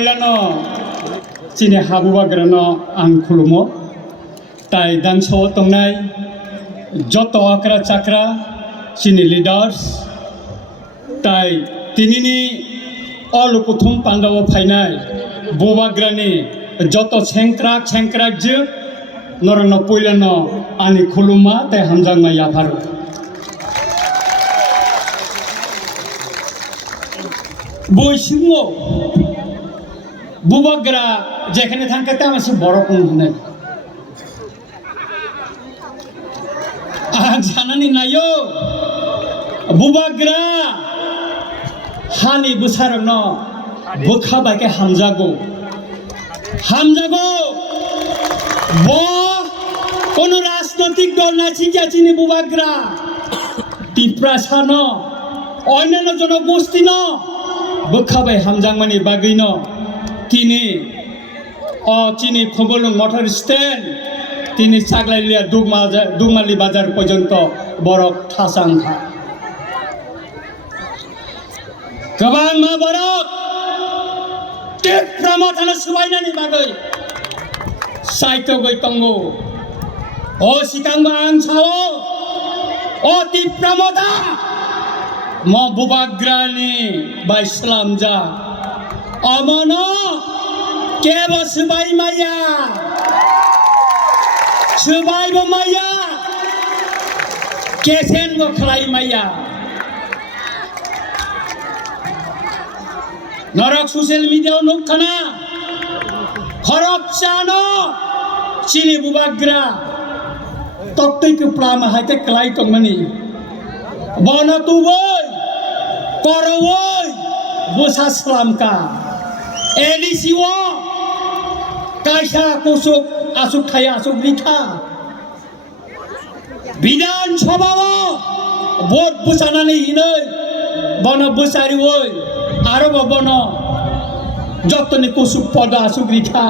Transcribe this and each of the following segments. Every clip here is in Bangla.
Cini habuwa grano ang khulumo tai dangso tongnai joto akra chakra cini leaders tai tinini olukuthum pandawo phainai bobagrani joto chengkrak je norano poilano ani khuluma tai hamjangma yafaru boisingo বুবাগ্রা যেখানে থাকতে আমার সে বড় কোন নাই জানানি নাইও বুবাগ্রা হানি বুসার ন বুখাবাকে হামজাগো ব কোন রাজনৈতিক দল না শিখিয়াছিনি বুবাগ্রা টিপ্রাসা ন অন্যান্য জনগোষ্ঠী ন বুখাবাই হামজাংমানি বাগৈ ন তিনি খবলং মোটর স্ট্যান্ড তিনি চাগলাইলিয়া দুগমালি বাজার পর্যন্ত বরফ ঠাসাংখা গোবাं मा बरफ टिप्रामथानो सुबायनानि बागै साइतो गैतंगो ओ सिकांबा आं सावो ओ टिप्रामथा म बुबाग्रानि बाइस्लाम जा अमनो केबो सुबाय माया केसेन गो खलाय माया नरक सोशल मीडिया नुखाना खरब चानो चिनि बुबाग्रा तक्तै को प्लामा हाते क्लाइ तंगमनि बन तुबै करवै बुसा सलामका एलिसिओ कायसा कुसुक आसुक थाया आसुक लिखा विधानसभाव भोट बुसानानै हिनै बन बुसारि ओइ आरो बन जतनि कुसुक पद आसुक लिखा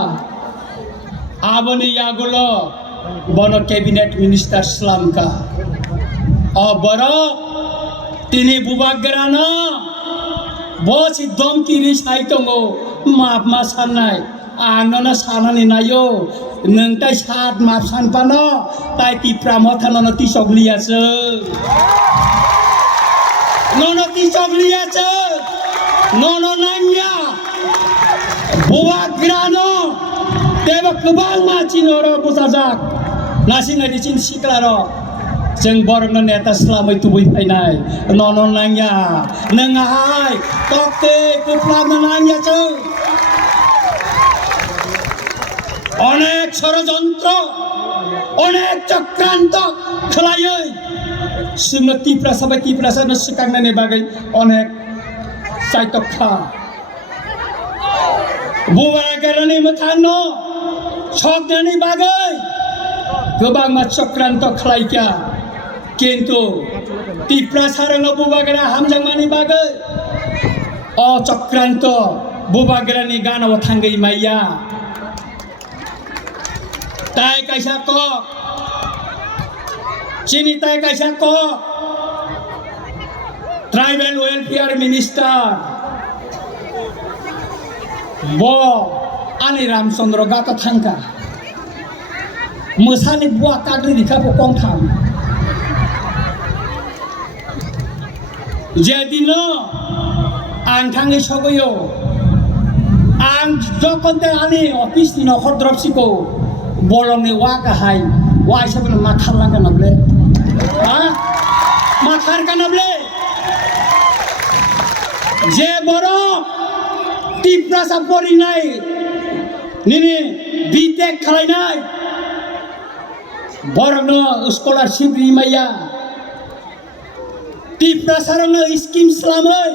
आबनि यागुलो बन कैबिनेट मिनिस्टर सलामका अबर तिनी बुबाग्राना बसि दमकि रिसाइ दंगो माप मा साननाय आनना सानानै नायो नोंताय सात माप सानपानो ताय टिप्रामथानो तिसगलियासो ननो तिसगलियासो ननो नांया बुबाग्रानो तेबो गोबां मानसिनो बुजाजाक नासिनाय दिसिन सिक्लारो जों बरनो नेता स्लामै तुबै फैनाय ननो नांया नोंहाय तक्ते कुफ्लामनो नांयासो अनेक षড়যন্ত্র अनेक चक्रान्त खालायै जोंनो टिप्रासानो सिखांनायनि बागै अनेक साइतखा बुबाग्रानि मोखांनो सकनायनि बागै गोबां मा चक्रान्त खालायखा किन्तु टिप्रासारनो बुबाग्रा हामजांमानि बागै अ चक्रान्त बुबाग्रानि गानाव थांगै माइया ताय कैसा क चिनी ताय कैसा क ट्राइबल वेलफेयर मिनिस्टर बो आनि रामचंद्र गाका थांका मोसानि बुआ काग्रि दिखाबो कम थां जेदिनो आं थाङै सगयो आं जखनते आनि अफिसनि नखर द्रपसिको bolongni wa kahai wa sabana makhalla kanable ha makhar kanable je boro tiprasa pori nai nini bitek khalai nai borno scholarship rimaya tiprasa rang scheme slamai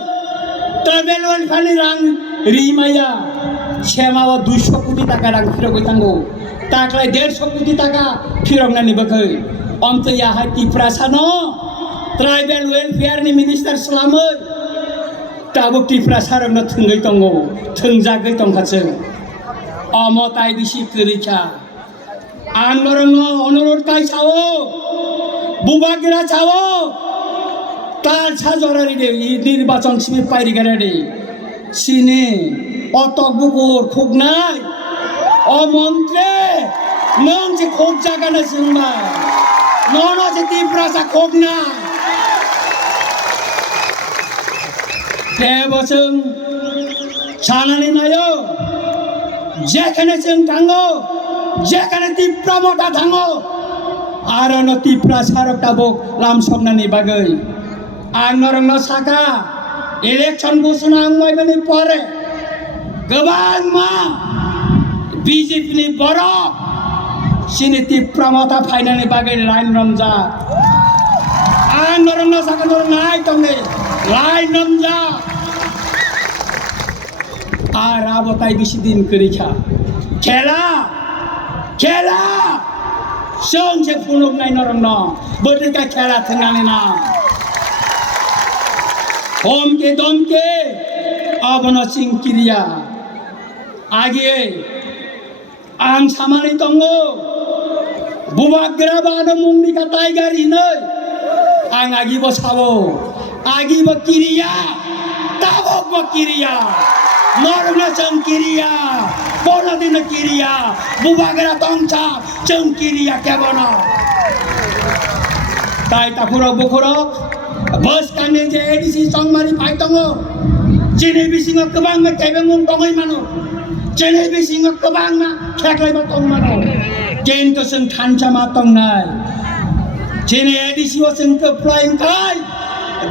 travel welfare rang rimaya chemawa 200 কোটি টাকা rang firo goitango ताकलाय 150 कोटी टाका फिरंनानि बखै अमतया हाय टिप्रासानो ट्राइबल वेलफेयर नि मिनिस्टर सलामै ताबो टिप्रासारनो थुंगै दंगो थुंजागै दंखासो अमताय बिसि करिखा आंनो अनुरोध काय चावो बुबाग्रा चावो तार सा जरानि दे निर्वाचन सिमि पाइरिगारे sini otok bukur khugnai o montre nong je khog jaga na singba nono je tipra sa khognai te bosung chanani nayo jekhane sing tango jekhane tipra mota tango arano tipra sarok tabok lam somnani bagai ang norongno saka election busuna angmai bani pore gabang ma BJP ni borok sini tipra mota fainani bagai lain ramja ang norongno saka norong nai tongne lain ramja আর আবতাই বেশি দিন করিখা খেলা খেলা সঙ্গে ফুনুক নাই নরম ন বটিকা খেলা থাঙ্গানে না হোমকে দমকে অবন সিং ক্রিয়া আগে আং সামানি তঙ্গ বুবাগ্রা বানো মুংনিকা টাইগার হিনই আং আগিব সাবো আগিব ক্রিয়া তাবক ক্রিয়া Norma cengkiria, bola dina kiria, bubagera tongca cengkiria kebana. Tai takuro bukuro, bos kami je edisi songmari pai tongo, jene bisingo kebang me kebeng mung tongoi mano, jene bisingo kebang ma keklai ma tong mano, jen to seng kanca ma tong nai, jene edisi o seng keplain kai,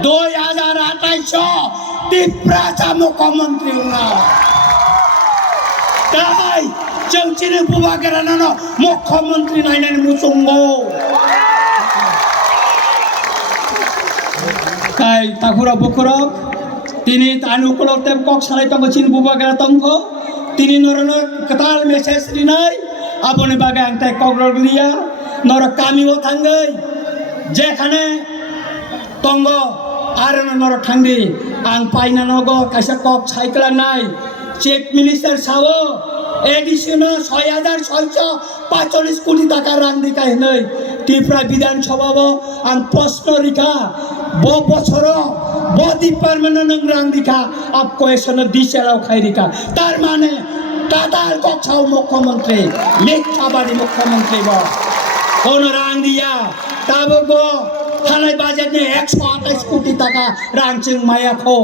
2028 tipra sa mukhomantri una tai jengcini bubagera nano mukhomantri nainan musunggo tai takura bukura tini tanu kolok tem kok salai tongko cin bubagera tongko tini norono ketal message dinai abone bagai ang tai kok rolia noro kami wo tanggai jekhane tonggo arana noro thangdi ang paina nogo kaisa kok cycle nai chief minister sawo additional 6645 কোটি টাকা রাং দিকা হেনই ত্রিপুরা বিধানসভা ang প্রশ্ন রিকা ব বছর ব ডিপার্টমেন্ট নং রাং দিকা আপ কোয়েশন দিছেলাও খাই রিকা তার মানে টাটার কক ছাও মুখ্যমন্ত্রী মিথ্যাবাদী মুখ্যমন্ত্রী ব কোন রাং দিয়া তাবগো থানায় বাজেট নিয়ে 128 কোটি টাকা রাংচিং মায়াখো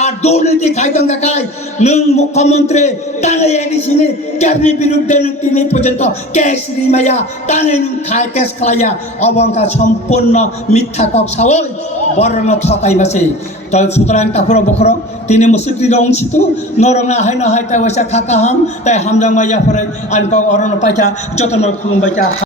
আর দুর্নীতি খাইতং কাকাই নং মুখ্যমন্ত্রী টানে এডিসিনি ক্যাবিনেট বিরুদ্ধে তিনি পর্যন্ত কেস রিমায়া টানে খাই কেস খাইয়া অবংকা সম্পূর্ণ মিথ্যা কক সাওই বর্ণ ঠকাই বাসে তো সুতরাং তাপুরা বখর তিনি মুসিতি রংসিত নরংনা হাই না হাই তাই ওইসা খাকা হাম তাই হামজাং মাইয়া ফরে আনক অরণ পাইকা যতন খুলুম বাইকা